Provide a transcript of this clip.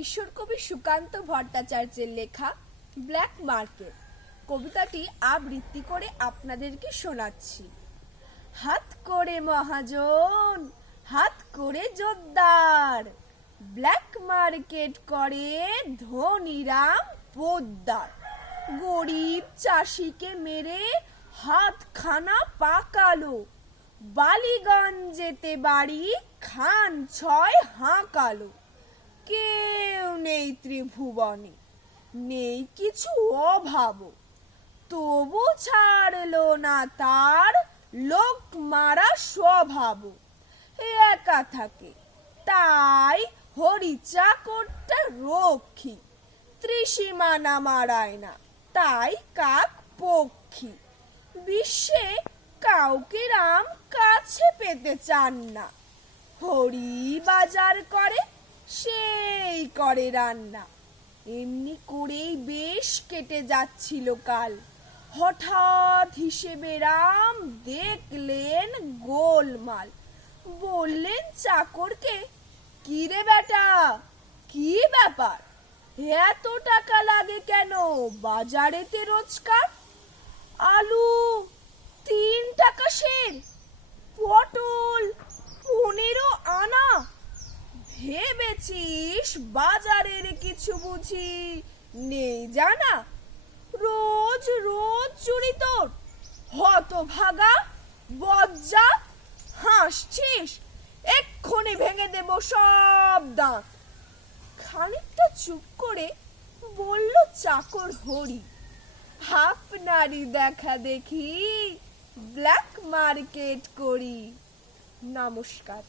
কিশোর কবি সুকান্ত ভট্টাচার্যের লেখা ব্ল্যাক মার্কেট কবিতাটি আবৃত্তি করে আপনাদেরকে শোনাচ্ছি। হাত করে মহাজন, হাত করে জোরদার, ব্ল্যাক মার্কেট করে ধনীরাম পোদ্দার। গরিব চাষিকে মেরে হাতখানা পাকালো, বালিগঞ্জেতে বাড়ি খান ছয় হাঁকালো। কেউ নেই ত্রিভুবনে, নেই কিছু অভাব, তবু ছাড়লো না তার লোক মারা স্বভাব। একা থাকে তাই হরি চাকরটা রক্ষী, ত্রিসীমানা মারায় না তাই কাক পক্ষী। বিশ্বে কাউকে রাম কাছে পেতে চান না, হরি বাজার করে সেই করে রান্না। এমনি করেই বেশ কেটে যাচ্ছিল কাল, হঠাৎ হিসেবে রাম দেখলেন গোলমাল। বললেন চাকরকে, কি রে বেটা, কি ব্যাপার, এত টাকা লাগে কেন বাজারেতে রোজকার? আলু 3 টাকা সের, পটল 15 আনা। ভেবেছিস বাজারের কিছু বুঝি নেই জানা? রোজ রোজ চুরি তোর, হতভাগা বজ্জাত, হাসছিস? এক্ষুনি ভেঙে দেব সব দাঁত। খানিকটা চুপ করে বলল চাকর হরি, আপনারই দেখা দেখি ব্ল্যাক মার্কেট করি। নমস্কার।